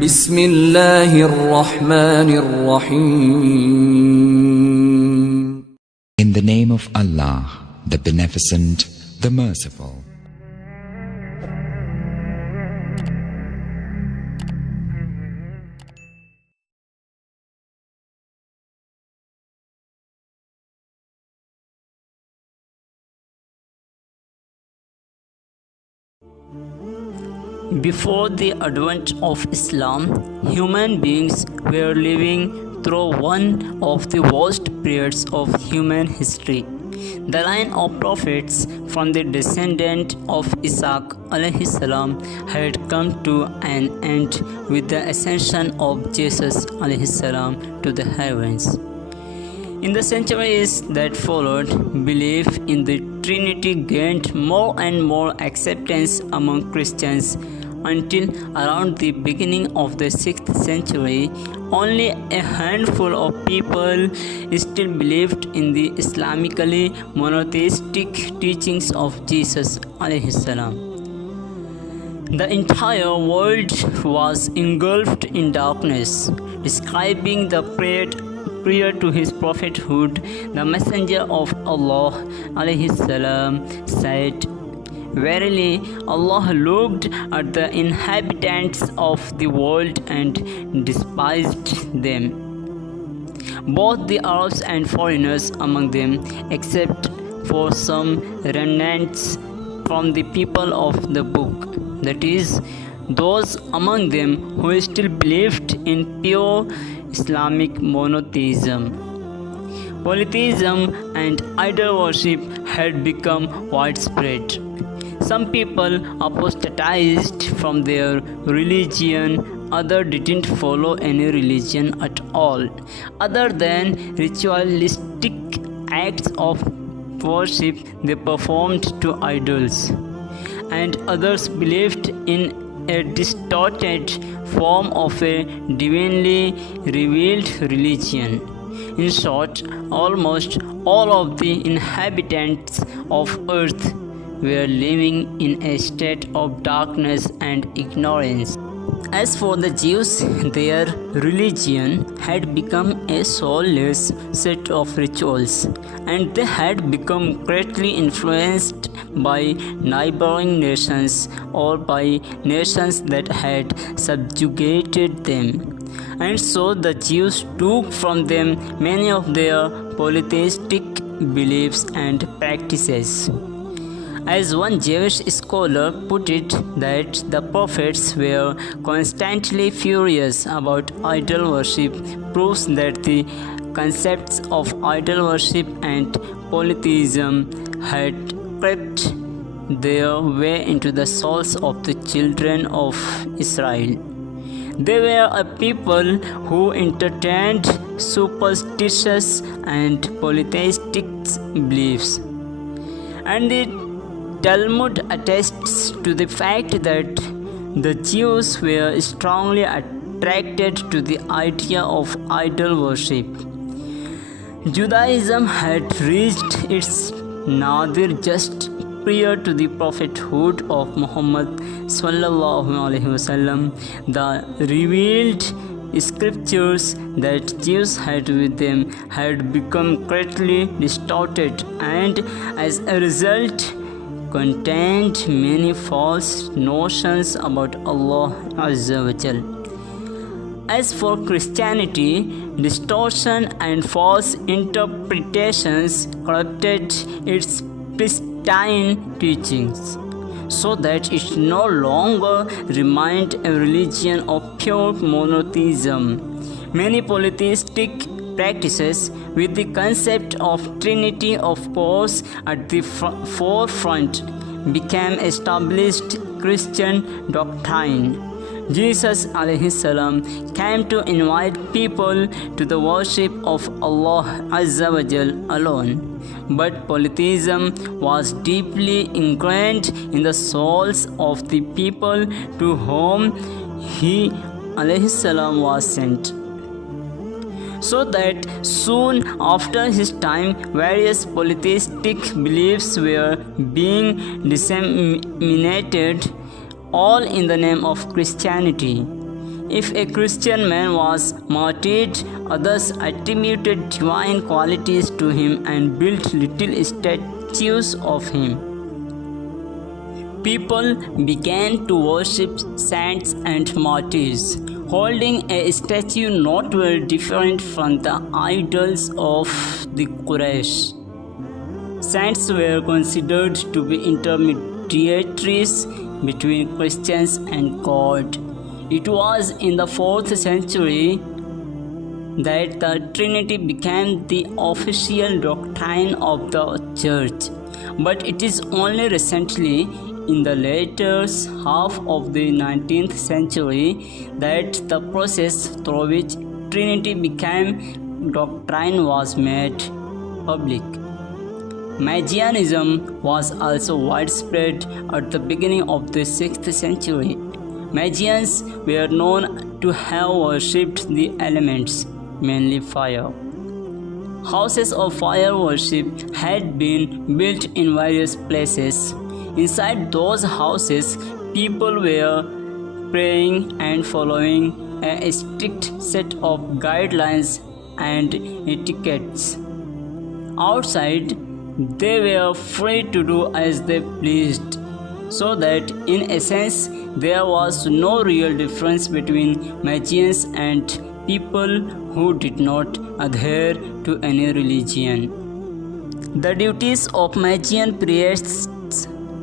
Bismillahirrahmanirrahim. In the name of Allah, the Beneficent, the Merciful. Before the advent of Islam, human beings were living through one of the worst periods of human history. The line of prophets from the descendant of Isaac alayhi salam had come to an end with the ascension of Jesus alayhi salam to the heavens. In the centuries that followed, belief in the Trinity gained more and more acceptance among Christians until around the beginning of the 6th century. Only a handful of people still believed in the Islamically monotheistic teachings of Jesus alayhi salam. The entire world was engulfed in darkness. Describing the prior to his prophethood, the Messenger of Allah alayhi salam said, "Verily, Allah looked at the inhabitants of the world and despised them, both the Arabs and foreigners among them, except for some remnants from the people of the book, that is, those among them who still believed in pure Islamic monotheism." Polytheism and idol worship had become widespread. Some people apostatized from their religion, others didn't follow any religion at all, other than ritualistic acts of worship they performed to idols, and others believed in a distorted form of a divinely revealed religion. In short, almost all of the inhabitants of earth were living in a state of darkness and ignorance. As for the Jews, their religion had become a soulless set of rituals, and they had become greatly influenced by neighboring nations or by nations that had subjugated them. And so the Jews took from them many of their polytheistic beliefs and practices. As one Jewish scholar put it, that the prophets were constantly furious about idol worship proves that the concepts of idol worship and polytheism had crept their way into the souls of the children of Israel. They were a people who entertained superstitious and polytheistic beliefs, and the Talmud attests to the fact that the Jews were strongly attracted to the idea of idol worship. Judaism had reached its nadir just prior to the prophethood of Muhammad sallallahu alaihi wasallam. The revealed scriptures that Jews had with them had become greatly distorted, and as a result contained many false notions about Allah Azza wa Jal. As for Christianity, distortion and false interpretations corrupted its pristine teachings, so that it no longer remained a religion of pure monotheism. Many polytheistic practices, with the concept of Trinity of course at the forefront, became established Christian doctrine. Jesus alayhi salam came to invite people to the worship of Allah Azza wa Jal alone. But polytheism was deeply ingrained in the souls of the people to whom he alayhi salam was sent. So that soon after his time, various polytheistic beliefs were being disseminated, all in the name of Christianity. If a Christian man was martyred, others attributed divine qualities to him and built little statues of him. People began to worship saints and martyrs, holding a statue not very different from the idols of the Quraysh. Saints were considered to be intermediaries between Christians and God. It was in the 4th century that the Trinity became the official doctrine of the Church, but it is only recently, in the later half of the 19th century, that the process through which Trinity became doctrine was made public. Magianism was also widespread at the beginning of the 6th century. Magians were known to have worshipped the elements, mainly fire. Houses of fire worship had been built in various places. Inside those houses, people were praying and following a strict set of guidelines and etiquettes. Outside, they were free to do as they pleased, so that in essence there was no real difference between magians and people who did not adhere to any religion. The duties of Magian priests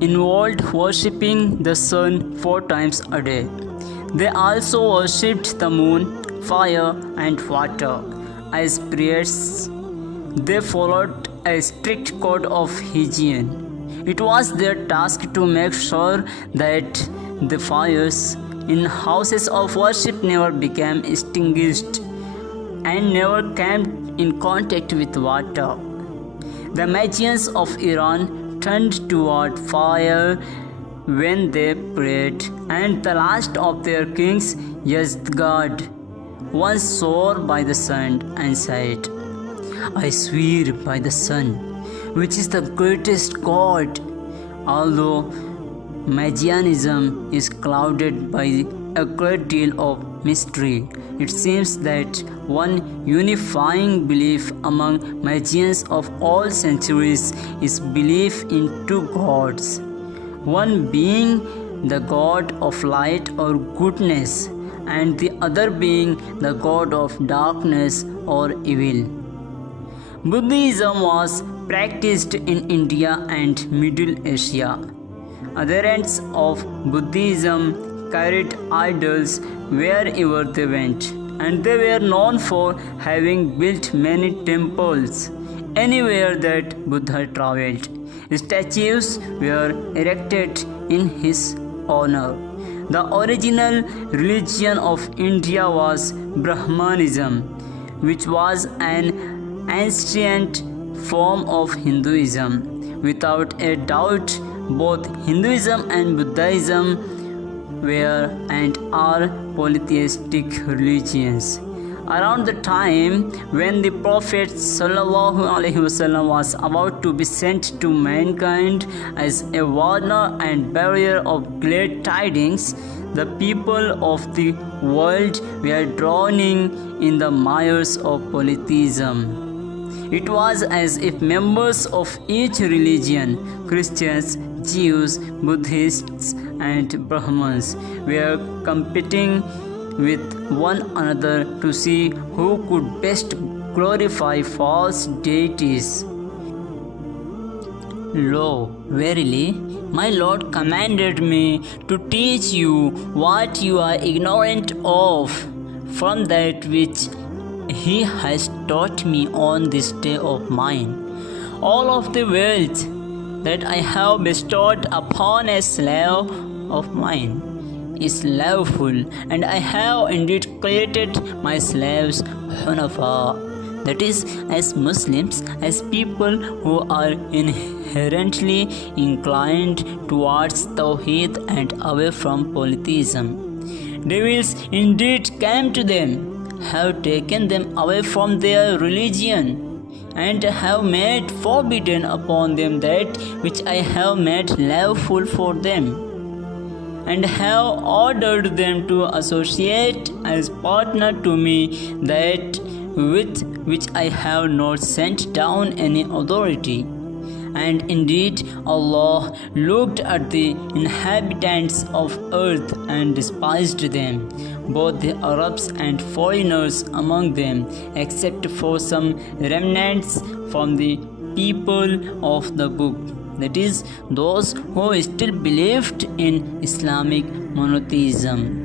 involved worshipping the sun 4 times a day. They also worshipped the moon, fire, and water. As priests, they followed a strict code of hygiene. It was their task to make sure that the fires in houses of worship never became extinguished and never came in contact with water. The Magians of Iran turned toward fire when they prayed, and the last of their kings, Yazdgad, once swore by the sun and said, "I swear by the sun, which is the greatest god." Although Magianism is clouded by a great deal of mystery, it seems that one unifying belief among Magians of all centuries is belief in 2 gods, one being the god of light or goodness, and the other being the god of darkness or evil. Buddhism was practiced in India and Middle Asia. Adherents of Buddhism carried idols wherever they went, and they were known for having built many temples anywhere that Buddha traveled. Statues were erected in his honor. The original religion of India was Brahmanism, which was an ancient form of Hinduism. Without a doubt, both Hinduism and Buddhism were and are polytheistic religions. Around the time when the Prophet ﷺ was about to be sent to mankind as a warner and bearer of glad tidings, the people of the world were drowning in the mires of polytheism. It was as if members of each religion, Christians, Jews, Buddhists, and Brahmins, were competing with one another to see who could best glorify false deities. Lo, verily, my Lord commanded me to teach you what you are ignorant of from that which He has taught me on this day of mine. All of the wealth that I have bestowed upon a slave of mine is lawful, and I have indeed created my slaves Hunafa, that is, as Muslims, as people who are inherently inclined towards Tawheed and away from polytheism. Devils indeed came to them, have taken them away from their religion, and have made forbidden upon them that which I have made lawful for them. and have ordered them to associate as partner to me that with which I have not sent down any authority. And indeed, Allah looked at the inhabitants of earth and despised them, both the Arabs and foreigners among them, except for some remnants from the people of the book, that is, those who still believed in Islamic monotheism.